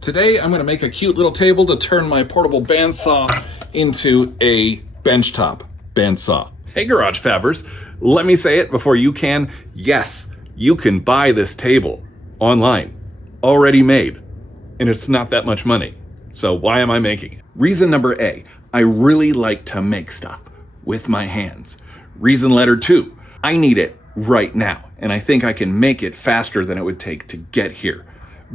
Today I'm going to make a cute little table to turn my portable bandsaw into a benchtop bandsaw. Hey garage fabbers, let me say it before you can. Yes, you can buy this table online, already made, and it's not that much money. So why am I making it? Reason number A, I really like to make stuff with my hands. Reason letter 2, I need it right now, and I think I can make it faster than it would take to get here.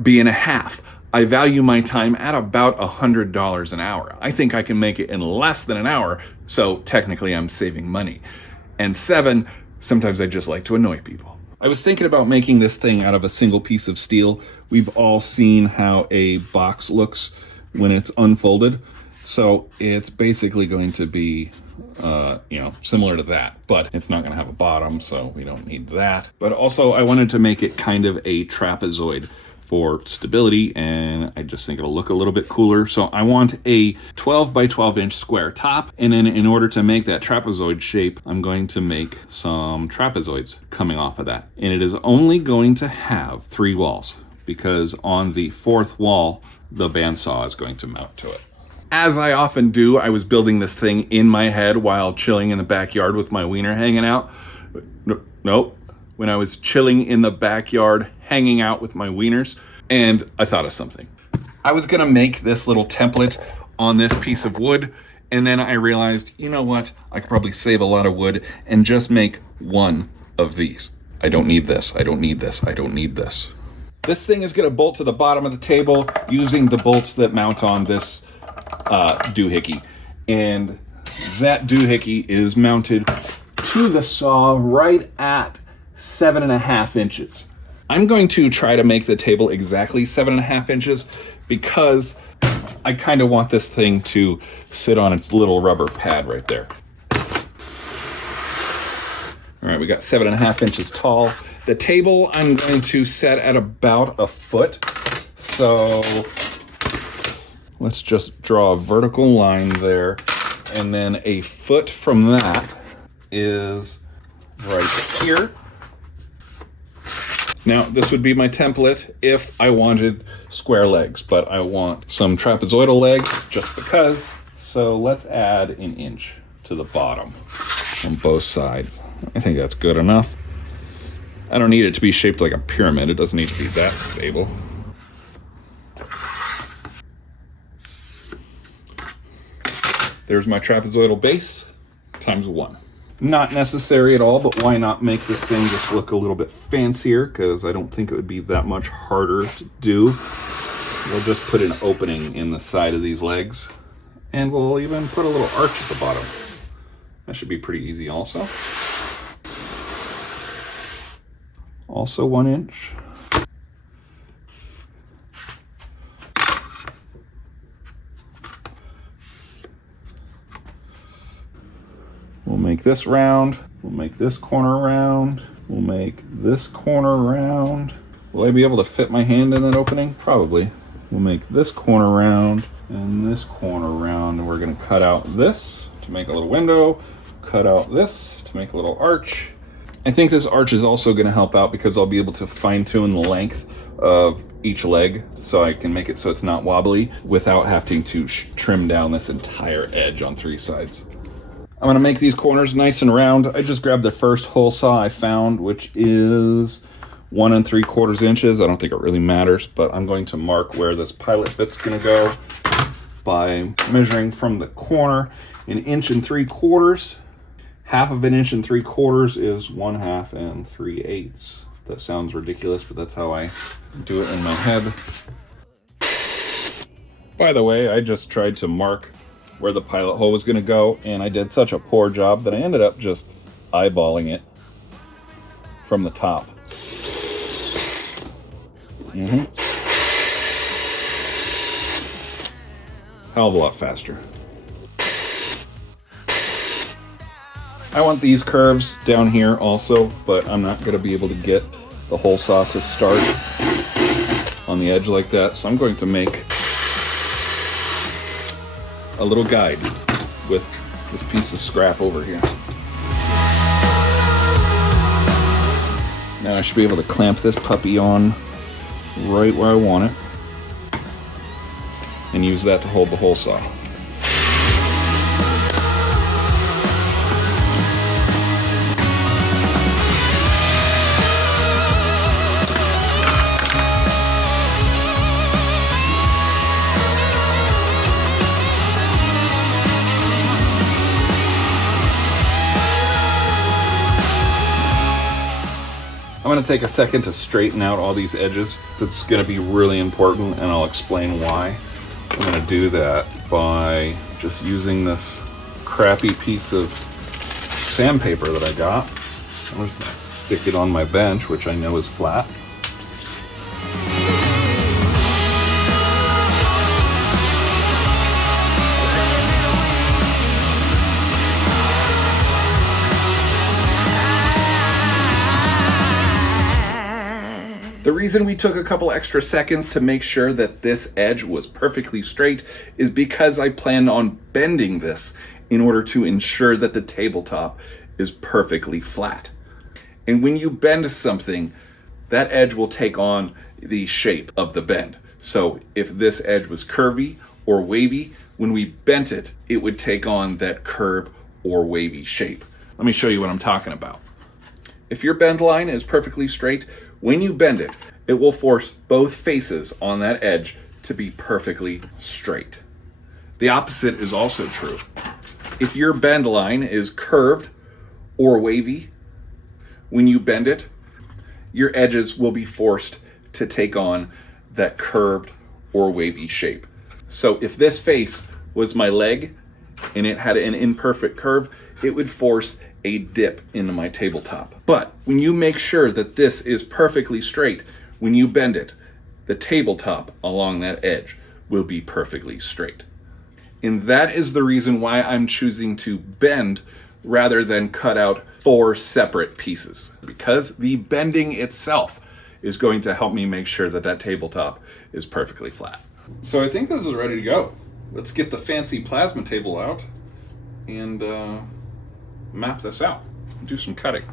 B and a half, I value my time at about $100 an hour. I think I can make it in less than an hour, so technically I'm saving money. And 7, sometimes I just like to annoy people. I was thinking about making this thing out of a single piece of steel. We've all seen how a box looks when it's unfolded. So it's basically going to be, similar to that, but it's not gonna have a bottom, so we don't need that. But also I wanted to make it kind of a trapezoid for stability, and I just think it'll look a little bit cooler. So I want a 12 by 12 inch square top, and then in order to make that trapezoid shape, I'm going to make some trapezoids coming off of that. And it is only going to have 3 walls, because on the 4th wall, the bandsaw is going to mount to it. As I often do, I was building this thing in my head while chilling in the backyard with my wiener hanging out. Nope. When I was chilling in the backyard, hanging out with my wieners, and I thought of something. I was gonna make this little template on this piece of wood, and then I realized, you know what? I could probably save a lot of wood and just make one of these. I don't need this, I don't need this, I don't need this. This thing is gonna bolt to the bottom of the table using the bolts that mount on this doohickey. And that doohickey is mounted to the saw right at 7.5 inches. I'm going to try to make the table exactly 7.5 inches because I kind of want this thing to sit on its little rubber pad right there. All right, we got 7.5 inches tall. The table I'm going to set at about 1 foot. So let's just draw a vertical line there. And then 1 foot from that is right here. Now, this would be my template if I wanted square legs, but I want some trapezoidal legs just because. So let's add 1 inch to the bottom on both sides. I think that's good enough. I don't need it to be shaped like a pyramid. It doesn't need to be that stable. There's my trapezoidal base times 1. Not necessary at all, but why not make this thing just look a little bit fancier, because I don't think it would be that much harder to do. We'll just put an opening in the side of these legs, and we'll even put a little arch at the bottom. That should be pretty easy also. Also 1 inch. We'll make this round, we'll make this corner round, we'll make this corner round. Will I be able to fit my hand in that opening? Probably. We'll make this corner round and this corner round, and we're gonna cut out this to make a little window, cut out this to make a little arch. I think this arch is also gonna help out because I'll be able to fine tune the length of each leg so I can make it so it's not wobbly without having to trim down this entire edge on 3 sides. I'm gonna make these corners nice and round. I just grabbed the first hole saw I found, which is 1 3/4 inches. I don't think it really matters, but I'm going to mark where this pilot bit's gonna go by measuring from the corner 1 3/4 inches. 1/2 inch 3/4 is 1/2 3/8. That sounds ridiculous, but that's how I do it in my head. By the way, I just tried to mark where the pilot hole was going to go, and I did such a poor job that I ended up just eyeballing it from the top. Hell of a lot faster. I want these curves down here also, but I'm not going to be able to get the hole saw to start on the edge like that, so I'm going to make a little guide with this piece of scrap over here. Now I should be able to clamp this puppy on right where I want it. and use that to hold the hole saw. I'm going to take a second to straighten out all these edges. That's going to be really important, and I'll explain why. I'm going to do that by just using this crappy piece of sandpaper that I got. I'm just going to stick it on my bench, which I know is flat. The reason we took a couple extra seconds to make sure that this edge was perfectly straight is because I plan on bending this in order to ensure that the tabletop is perfectly flat. And when you bend something, that edge will take on the shape of the bend. So if this edge was curvy or wavy, when we bent it, it would take on that curve or wavy shape. Let me show you what I'm talking about. If your bend line is perfectly straight, when you bend it, it will force both faces on that edge to be perfectly straight. The opposite is also true. If your bend line is curved or wavy, when you bend it, your edges will be forced to take on that curved or wavy shape. So if this face was my leg and it had an imperfect curve, it would force a dip into my tabletop. But when you make sure that this is perfectly straight, when you bend it, the tabletop along that edge will be perfectly straight. And that is the reason why I'm choosing to bend rather than cut out 4 separate pieces, because the bending itself is going to help me make sure that that tabletop is perfectly flat. So I think this is ready to go. Let's get the fancy plasma table out and map this out, do some cutting.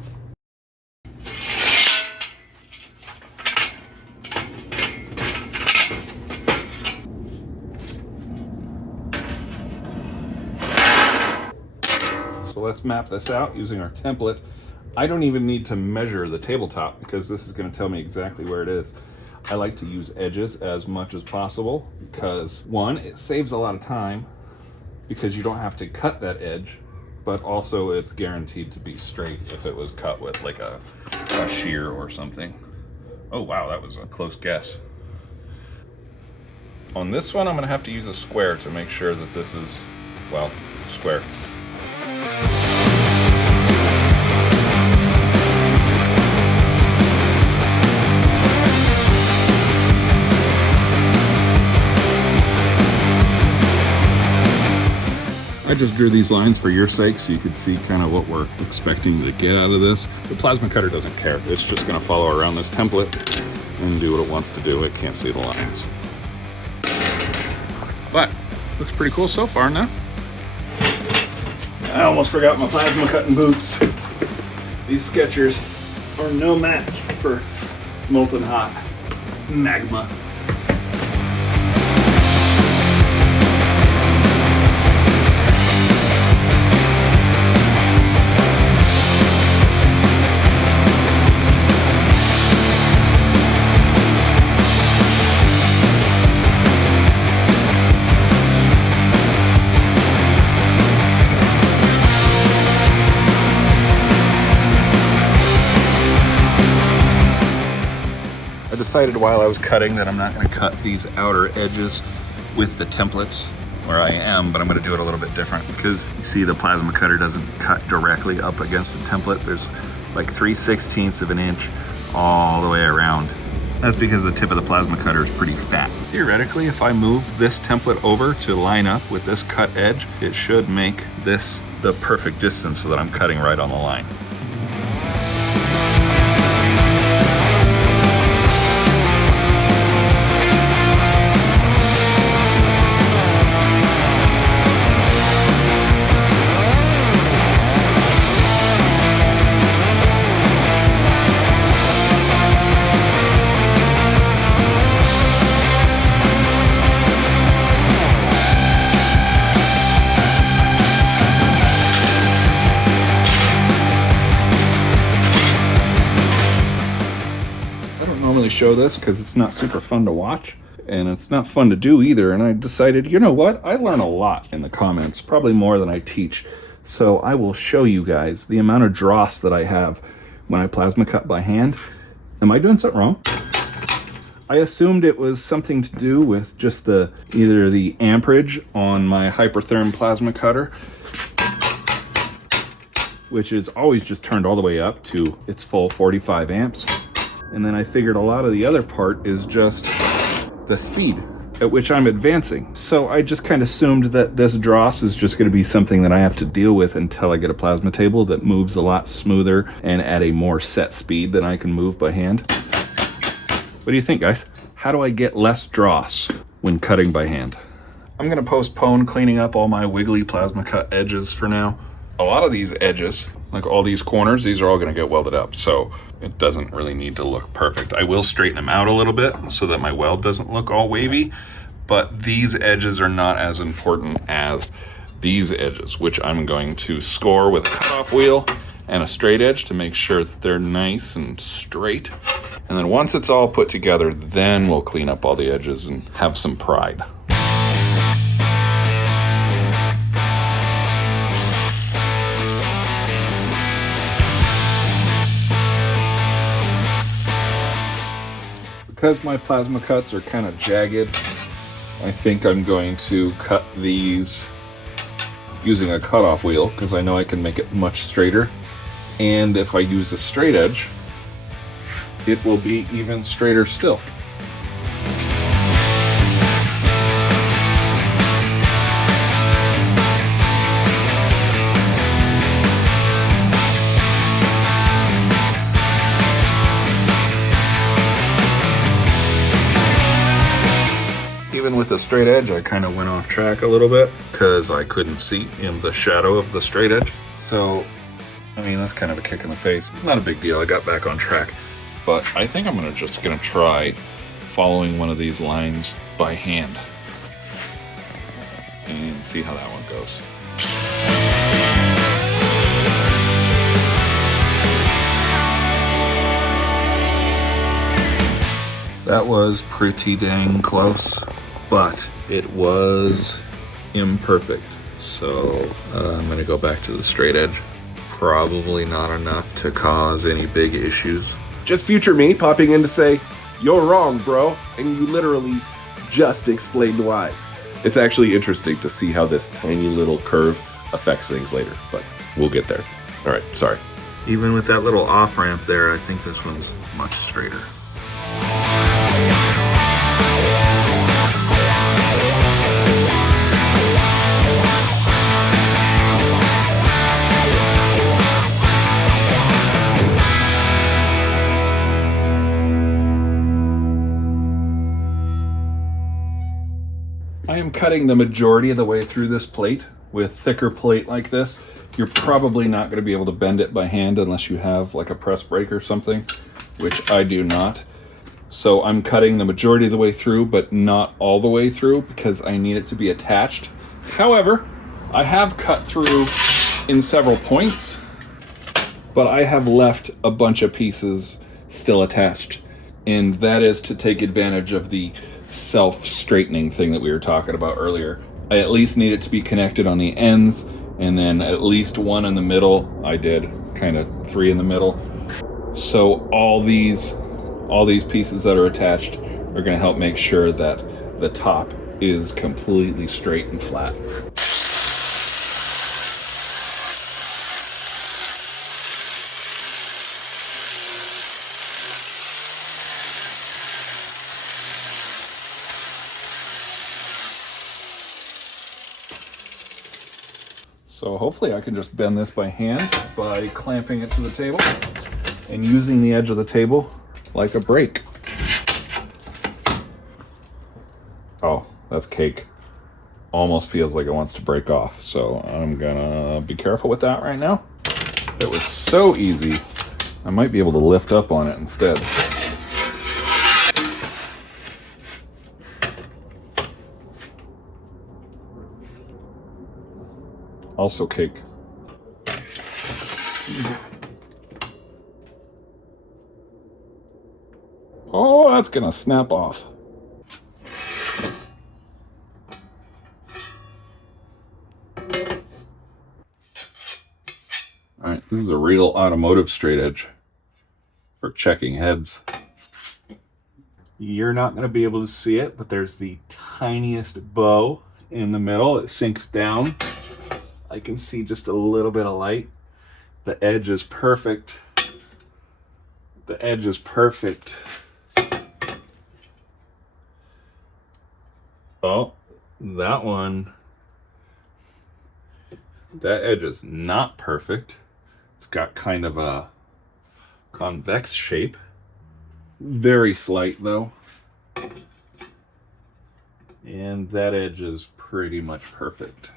So let's map this out using our template. I don't even need to measure the tabletop because this is going to tell me exactly where it is. I like to use edges as much as possible because, one, it saves a lot of time because you don't have to cut that edge, but also it's guaranteed to be straight if it was cut with like a shear or something. Oh wow, that was a close guess. On this one, I'm gonna have to use a square to make sure that this is, well, square. I just drew these lines for your sake so you could see kind of what we're expecting to get out of this. The plasma cutter doesn't care. It's just going to follow around this template and do what it wants to do. It can't see the lines. But looks pretty cool so far, no? I almost forgot my plasma cutting boots. These Skechers are no match for molten hot magma. I decided while I was cutting that I'm not going to cut these outer edges with the templates where I am, but I'm going to do it a little bit different because you see the plasma cutter doesn't cut directly up against the template. There's like 3/16 of an inch all the way around. That's because the tip of the plasma cutter is pretty fat. Theoretically, if I move this template over to line up with this cut edge, it should make this the perfect distance so that I'm cutting right on the line. show this because it's not super fun to watch. And it's not fun to do either. And I decided, you know what? I learn a lot in the comments, probably more than I teach. So I will show you guys the amount of dross that I have when I plasma cut by hand. Am I doing something wrong? I assumed it was something to do with just either the amperage on my hypertherm plasma cutter, which is always just turned all the way up to its full 45 amps. And then I figured a lot of the other part is just the speed at which I'm advancing. So I just kind of assumed that this dross is just going to be something that I have to deal with until I get a plasma table that moves a lot smoother and at a more set speed than I can move by hand. What do you think, guys? How do I get less dross when cutting by hand? I'm going to postpone cleaning up all my wiggly plasma cut edges for now. A lot of these edges, like all these corners, these are all going to get welded up, so it doesn't really need to look perfect. I will straighten them out a little bit so that my weld doesn't look all wavy, but these edges are not as important as these edges, which I'm going to score with a cutoff wheel and a straight edge to make sure that they're nice and straight. And then once it's all put together, then we'll clean up all the edges and have some pride. Because my plasma cuts are kind of jagged, I think I'm going to cut these using a cutoff wheel because I know I can make it much straighter. And if I use a straight edge, it will be even straighter still. Even with the straight edge, I kind of went off track a little bit because I couldn't see in the shadow of the straight edge. So, I mean, that's kind of a kick in the face. Not a big deal, I got back on track. But I think I'm just gonna try following one of these lines by hand and see how that one goes. That was pretty dang close, but it was imperfect. So I'm gonna go back to the straight edge. Probably not enough to cause any big issues. Just future me popping in to say, "You're wrong, bro," and you literally just explained why. It's actually interesting to see how this tiny little curve affects things later, but we'll get there. All right, sorry. Even with that little off-ramp there, I think this one's much straighter. I am cutting the majority of the way through this plate. With thicker plate like this, you're probably not going to be able to bend it by hand unless you have like a press brake or something, which I do not. So I'm cutting the majority of the way through, but not all the way through because I need it to be attached. However, I have cut through in several points, but I have left a bunch of pieces still attached. And that is to take advantage of the self-straightening thing that we were talking about earlier. I at least need it to be connected on the ends, and then at least one in the middle. I did kind of 3 in the middle. So all these pieces that are attached are going to help make sure that the top is completely straight and flat. So hopefully I can just bend this by hand by clamping it to the table and using the edge of the table like a brake. Oh, that's cake. Almost feels like it wants to break off. So I'm gonna be careful with that right now. It was so easy. I might be able to lift up on it instead. Also cake. Oh, gonna snap off. All right, this is a real automotive straight edge for checking heads. You're not going to be able to see it, but there's the tiniest bow in the middle. It sinks down. I can see just a little bit of light. The edge is perfect. The edge is perfect. Oh, that one. That edge is not perfect. It's got kind of a convex shape. Very slight though. And that edge is pretty much perfect.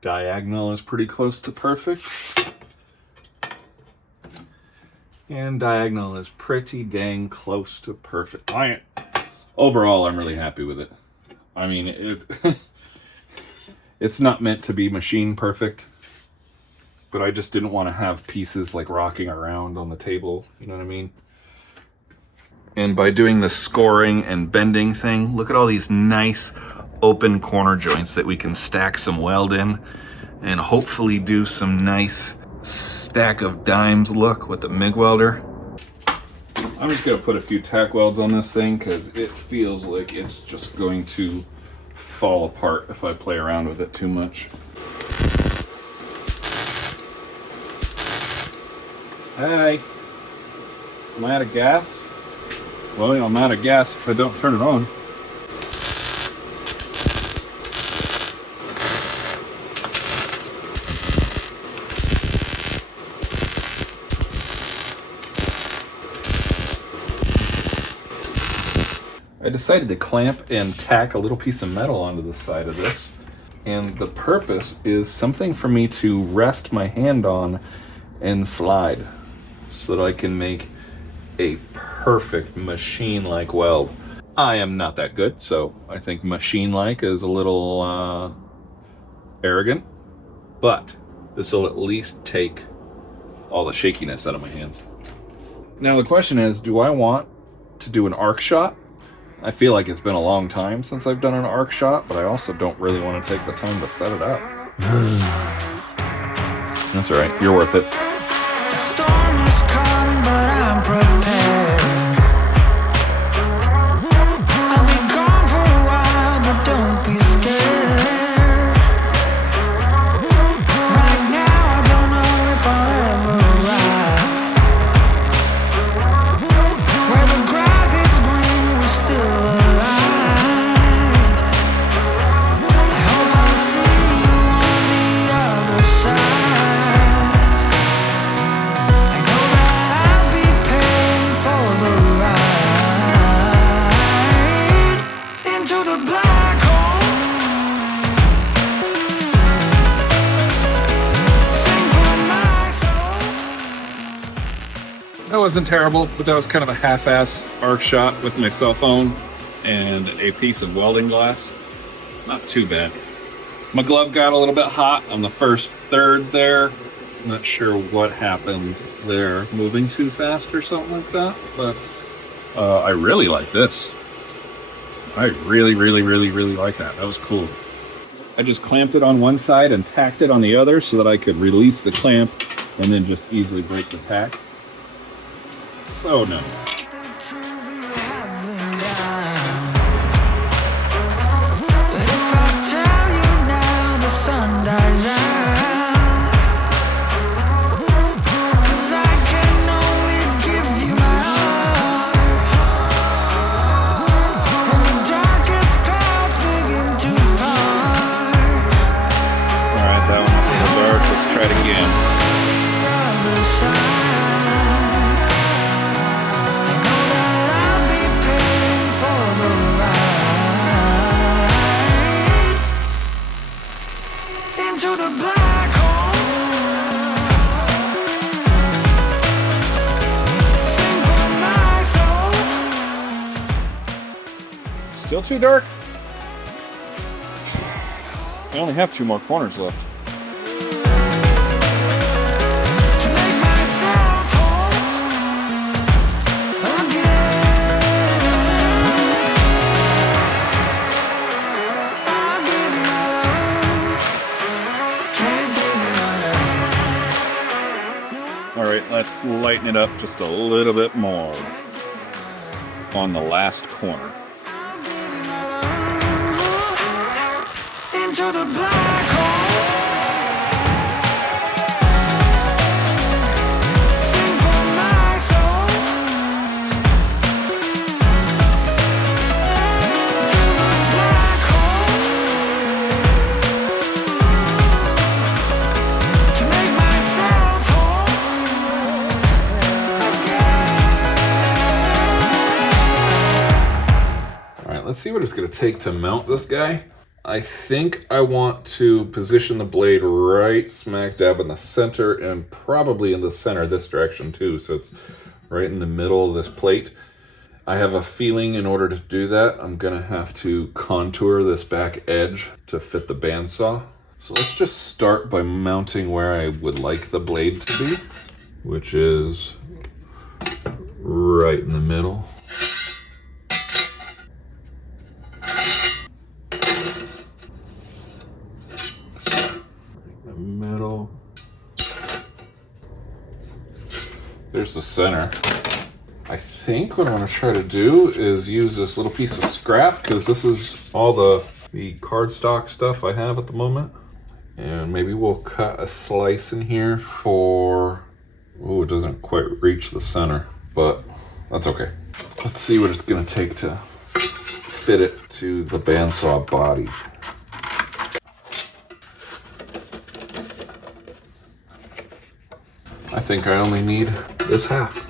Diagonal is pretty close to perfect. And diagonal is pretty dang close to perfect. Overall, I'm really happy with it. I mean, it's not meant to be machine perfect, but I just didn't want to have pieces like rocking around on the table, you know what I mean? And by doing the scoring and bending thing, look at all these nice open corner joints that we can stack some weld in and hopefully do some nice stack of dimes look with the MIG welder. I'm just gonna put a few tack welds on this thing because it feels like it's just going to fall apart if I play around with it too much. Hey, am I out of gas? Well, I'm out of gas if I don't turn it on. I decided to clamp and tack a little piece of metal onto the side of this, and the purpose is something for me to rest my hand on and slide so that I can make a perfect machine-like weld. I am not that good, so I think machine-like is a little arrogant, but this will at least take all the shakiness out of my hands. Now the question is, do I want to do an arc shot? I feel like it's been a long time since I've done an arc shot, but I also don't really want to take the time to set it up. That's all right, you're worth it. The storm is coming, but I'm prepared. I'll be gone for a while, but don't be scared. Right now, I don't know if I'll ever arrive. Where the grass is green, we're still alive. I hope I'll see you on the other side. That wasn't terrible, but that was kind of a half-ass arc shot with my cell phone and a piece of welding glass. Not too bad. My glove got a little bit hot on the first third there. I'm not sure what happened there, moving too fast or something like that, but I really like this. I really like that. That was cool. I just clamped it on one side and tacked it on the other so that I could release the clamp and then just easily break the tack. So nice. Still too dark? I only have 2 more corners left. Let's lighten it up just a little bit more on the last corner. Into the black hole. Sing for my soul. Through the black hole. To make myself whole again. All right, let's see what it's gonna take to mount this guy. I think I want to position the blade right smack dab in the center, and probably in the center this direction too, so it's right in the middle of this plate. I have a feeling in order to do that, I'm gonna have to contour this back edge to fit the bandsaw. So let's just start by mounting where I would like the blade to be, which is right in the middle. Middle. There's the center. I think what I'm going to try to do is use this little piece of scrap, because this is all the cardstock stuff I have at the moment. And maybe we'll cut a slice in here for... Oh, it doesn't quite reach the center, but that's okay. Let's see what it's going to take to fit it to the bandsaw body. I think I only need this half.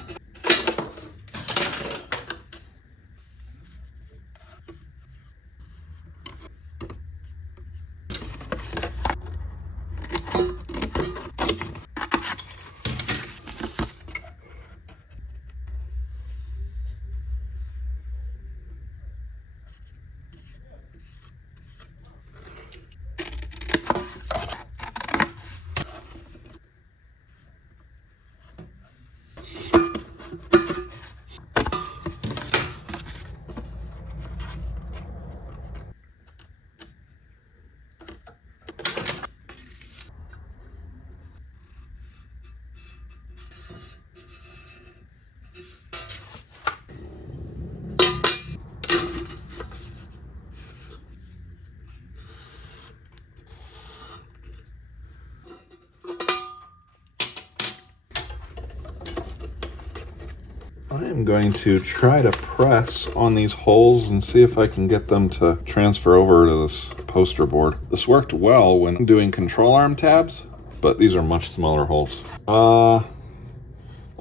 I am going to try to press on these holes and see if I can get them to transfer over to this poster board. This worked well when doing control arm tabs, but these are much smaller holes. I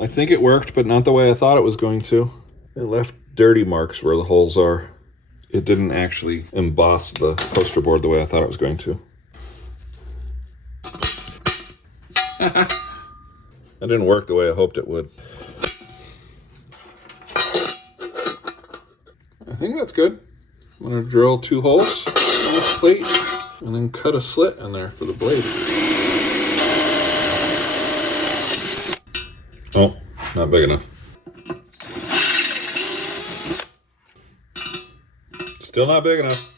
think it worked, but not the way I thought it was going to. It left dirty marks where the holes are. It didn't actually emboss the poster board the way I thought it was going to. That didn't work the way I hoped it would. I think that's good. I'm gonna drill 2 holes in this plate and then cut a slit in there for the blade. Oh, not big enough. Still not big enough.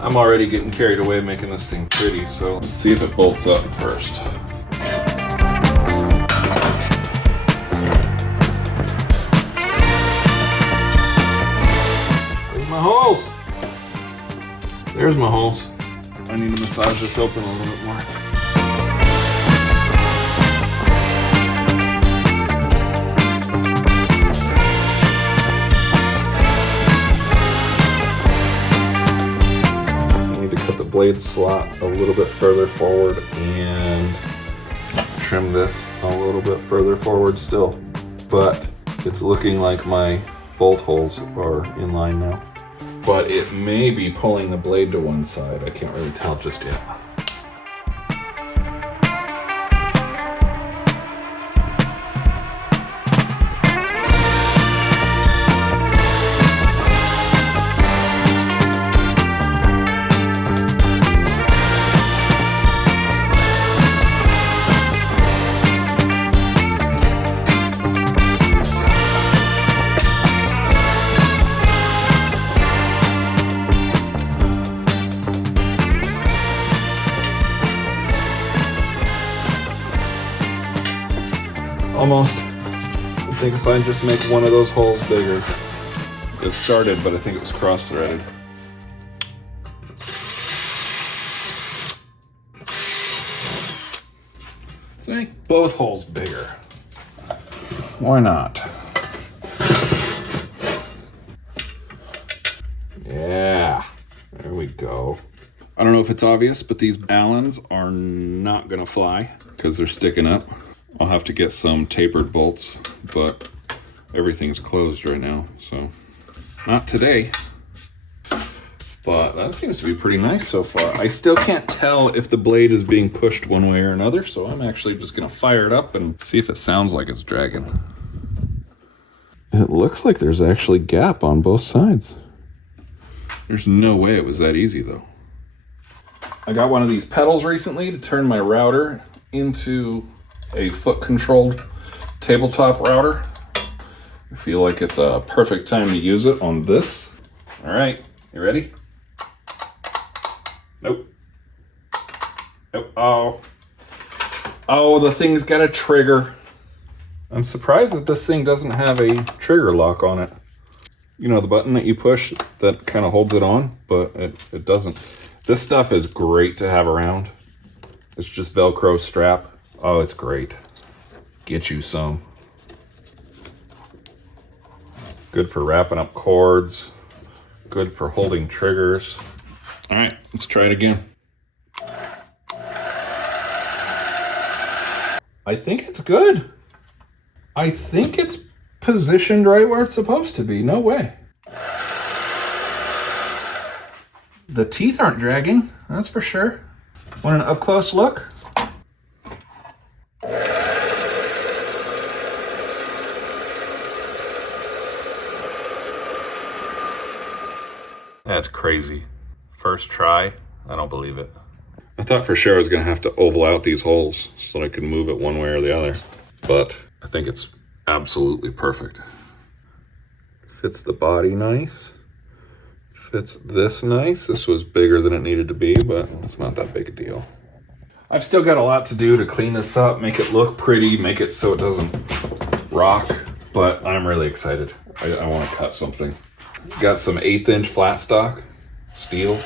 I'm already getting carried away making this thing pretty, so let's see if it bolts up first. There's my holes. There's my holes. I need to massage this open a little bit more. blade slot a little bit further forward and trim this a little bit further forward still. But it's looking like my bolt holes are in line now. But it may be pulling the blade to one side. I can't really tell just yet. Almost. I think if I just make one of those holes bigger. It started, but I think it was cross-threaded. Let's make both holes bigger. Why not? Yeah, there we go. I don't know if it's obvious, but these Allens are not gonna fly because they're sticking up. I'll have to get some tapered bolts, but everything's closed right now, so not today. But that seems to be pretty nice so far. I still can't tell if the blade is being pushed one way or another, so I'm actually just gonna fire it up and see if it sounds like it's dragging. It looks like there's actually gap on both sides. There's no way it was that easy though. I got one of these pedals recently to turn my router into a foot-controlled tabletop router. I feel like it's a perfect time to use it on this. All right, you ready? Nope. Nope. Oh, the thing's got a trigger. I'm surprised that this thing doesn't have a trigger lock on it. You know, the button that you push that kind of holds it on, but it doesn't. This stuff is great to have around. It's just Velcro strap. Oh, it's great. Get you some. Good for wrapping up cords. Good for holding triggers. All right, let's try it again. I think it's good. I think it's positioned right where it's supposed to be. No way. The teeth aren't dragging, that's for sure. Want an up-close look? That's crazy. First try, I don't believe it. I thought for sure I was gonna have to oval out these holes so that I could move it one way or the other. But I think it's absolutely perfect. Fits the body nice. Fits this nice. This was bigger than it needed to be, but it's not that big a deal. I've still got a lot to do to clean this up, make it look pretty, make it so it doesn't rock, but I'm really excited. I wanna cut something. Got some 1/8 inch flat stock steel.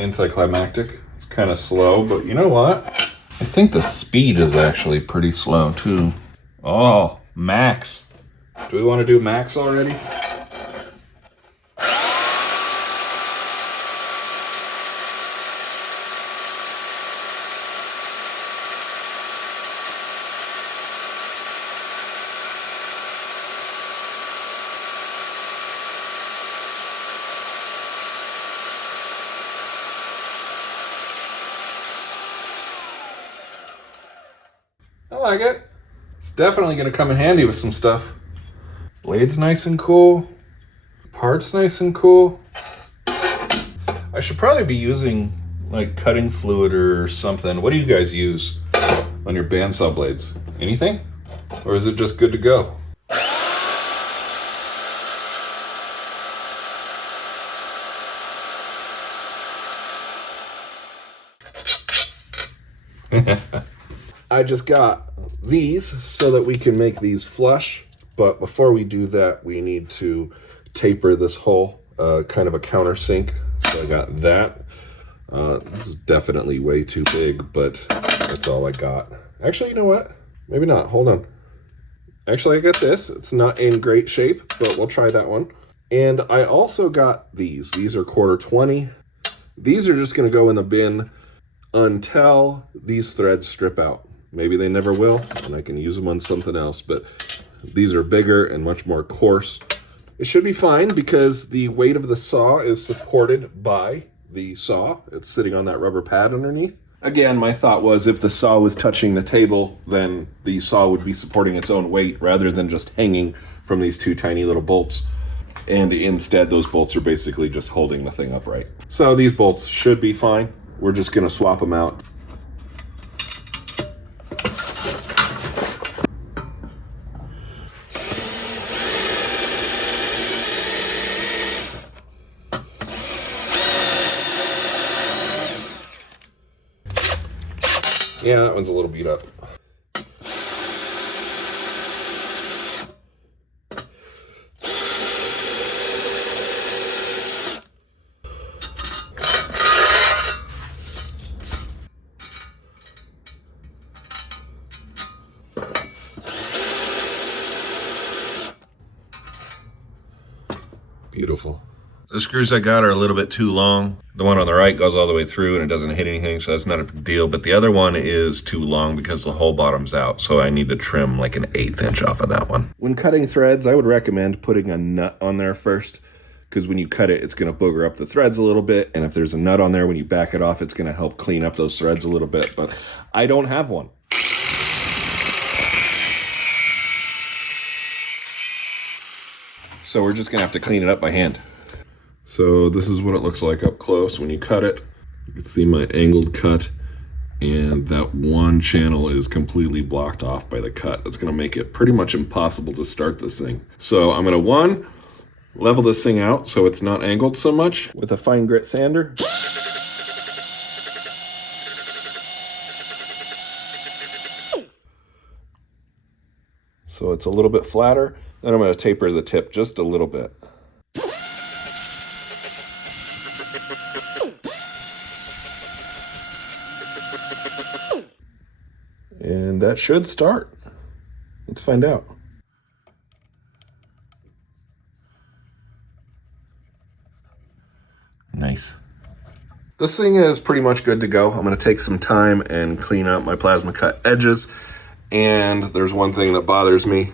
Anticlimactic. It's kind of slow, but you know what? I think the speed is actually pretty slow too. Oh, max. Do we want to do max already? I like it. It's definitely going to come in handy with some stuff. Blade's nice and cool. Part's nice and cool. I should probably be using like cutting fluid or something. What do you guys use on your bandsaw blades? Anything? Or is it just good to go? I just got these so that we can make these flush, but before we do that, we need to taper this hole, kind of a countersink. So I got that. This is definitely way too big, but that's all I got. Actually, you know what? Maybe not. Hold on. Actually, I got this. It's not in great shape, but we'll try that one. And I also got these. These are 1/4 20. These are just going to go in the bin until these threads strip out. Maybe they never will, and I can use them on something else, but these are bigger and much more coarse. It should be fine because the weight of the saw is supported by the saw. It's sitting on that rubber pad underneath. Again, my thought was if the saw was touching the table, then the saw would be supporting its own weight rather than just hanging from these two tiny little bolts. And instead, those bolts are basically just holding the thing upright. So these bolts should be fine. We're just gonna swap them out. Yeah, that one's a little beat up. Beautiful. The screws I got are a little bit too long. The one on the right goes all the way through and it doesn't hit anything, so that's not a big deal. But the other one is too long because the whole bottom's out, so I need to trim like an 1/8 inch off of that one. When cutting threads, I would recommend putting a nut on there first, because when you cut it, it's going to booger up the threads a little bit. And if there's a nut on there, when you back it off, it's going to help clean up those threads a little bit. But I don't have one. So we're just going to have to clean it up by hand. So this is what it looks like up close when you cut it. You can see my angled cut, and that one channel is completely blocked off by the cut. It's gonna make it pretty much impossible to start this thing. So I'm gonna level this thing out so it's not angled so much with a fine grit sander. So it's a little bit flatter. Then I'm gonna taper the tip just a little bit. And that should start. Let's find out. Nice. This thing is pretty much good to go. I'm going to take some time and clean up my plasma cut edges. And there's one thing that bothers me,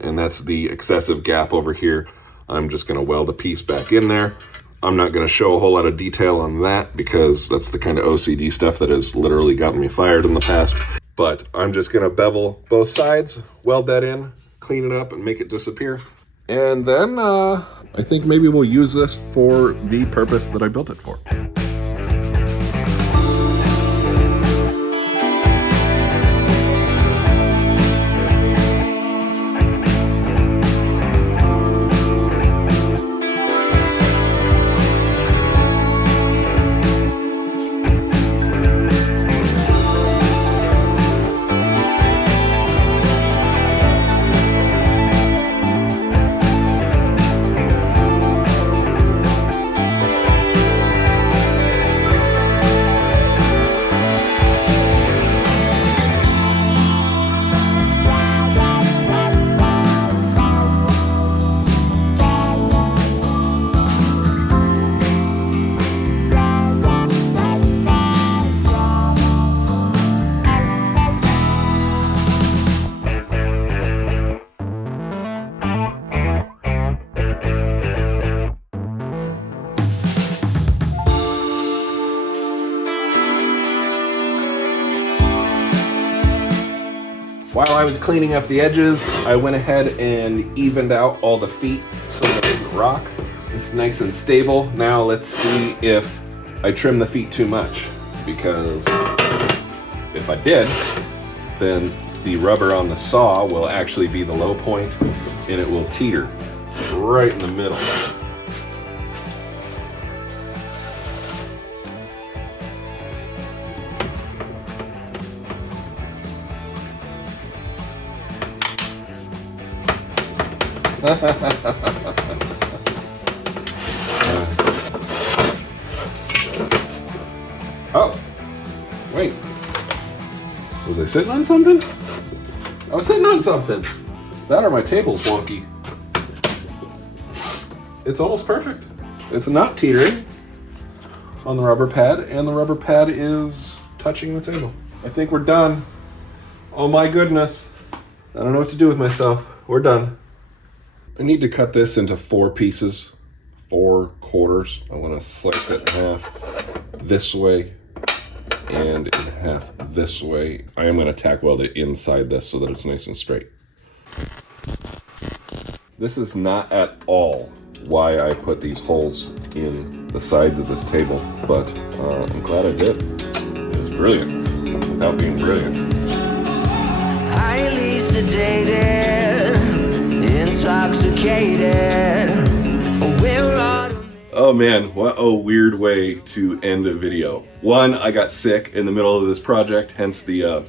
and that's the excessive gap over here. I'm just going to weld a piece back in there. I'm not going to show a whole lot of detail on that because that's the kind of OCD stuff that has literally gotten me fired in the past. But I'm just going to bevel both sides, weld that in, clean it up, and make it disappear. And then I think maybe we'll use this for the purpose that I built it for. While I was cleaning up the edges, I went ahead and evened out all the feet so that it didn't rock. It's nice and stable. Now let's see if I trim the feet too much, because if I did, then the rubber on the saw will actually be the low point and it will teeter right in the middle. Oh, wait. Was I sitting on something? I was sitting on something. That or my table's wonky. It's almost perfect. It's not teetering on the rubber pad, and the rubber pad is touching the table. I think we're done. Oh my goodness. I don't know what to do with myself. We're done. I need to cut this into 4 pieces, 4 quarters. I want to slice it in half this way and in half this way. I am going to tack weld it inside this so that it's nice and straight. This is not at all why I put these holes in the sides of this table, but I'm glad I did. It was brilliant, without being brilliant. Highly sedated, intoxicated. We're on. Oh man, what a weird way to end a video. 1, I got sick in the middle of this project, hence the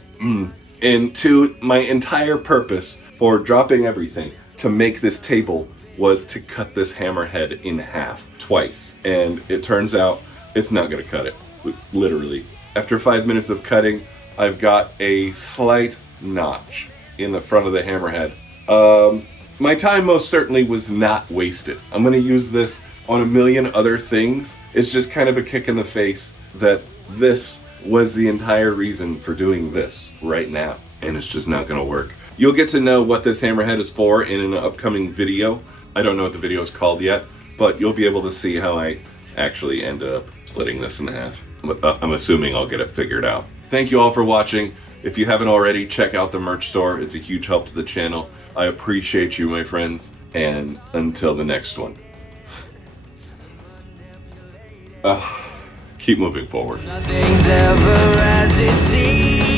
and 2, my entire purpose for dropping everything to make this table was to cut this hammerhead in half twice. And it turns out it's not gonna cut it, literally. After 5 minutes of cutting, I've got a slight notch in the front of the hammerhead. My time most certainly was not wasted. I'm gonna use this on a million other things. It's just kind of a kick in the face that this was the entire reason for doing this right now, and it's just not gonna work. You'll get to know what this hammerhead is for in an upcoming video. I don't know what the video is called yet, but you'll be able to see how I actually ended up splitting this in half. I'm assuming I'll get it figured out. Thank you all for watching. If you haven't already, check out the merch store. It's a huge help to the channel. I appreciate you, my friends, and until the next one. Keep moving forward. Nothing's ever as it seems.